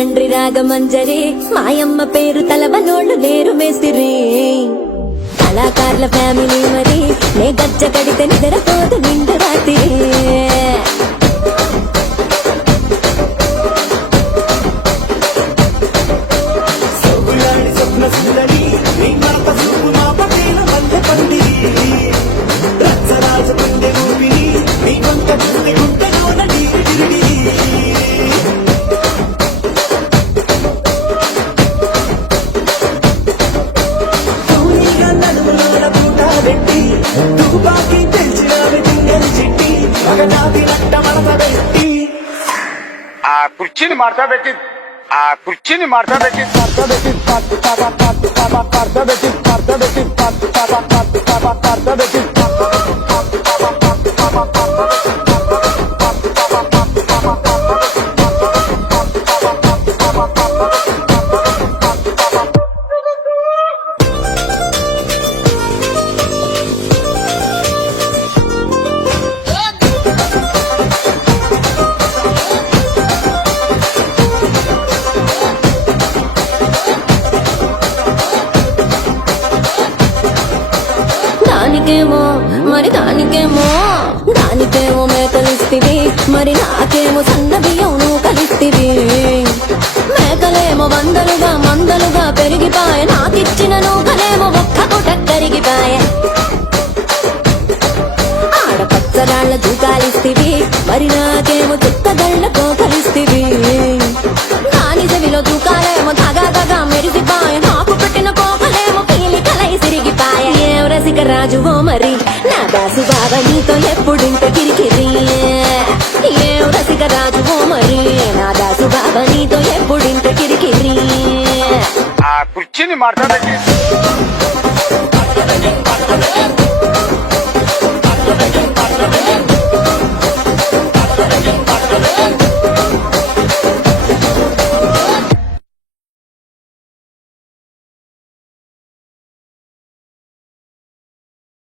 రాజమండ్రి రాగమంజరి మాయమ్మ పేరు తలవనోళ్ళు లేరు మేస్తిరి కళాకారుల ఫ్యామిలీ మరి నే గజ్జ కడితే నిద్రపోదు నిండు రాత్రి కుర్చీని మార్చబెట్టి కుర్చీని మార్చబెట్టి దానికేమో మేకలిస్తివి మరి నాకేమో సన్న బియ్యం నువ్వు కలిస్తివి మేకలేమో మందలుగా పెరిగిపాయ నాకిచ్చిన నూకలేమో ఒక్క పూట కరిగిపాయ ఆడపచ్చరాళ్ల దూకాలిస్తివి మరి నాకేమో చుక్కగళ్ళతో కలిస్తివి దాని చెవిలో దూకాలేమో దగా మెరిసిపాయ నాకు పెట్టిన కోకలేమో పీలి కలై సిరిగిపాయ ఏం రసిక రాజువో మరి నా దాసు బాబా నీతో ఎప్పుడింత కిరికిరి ఏం రసిక రాజువో మరి నా దాసు బాబా నీతో ఎప్పుడింత కిరికిరి కుర్చీని మార్చబెట్టి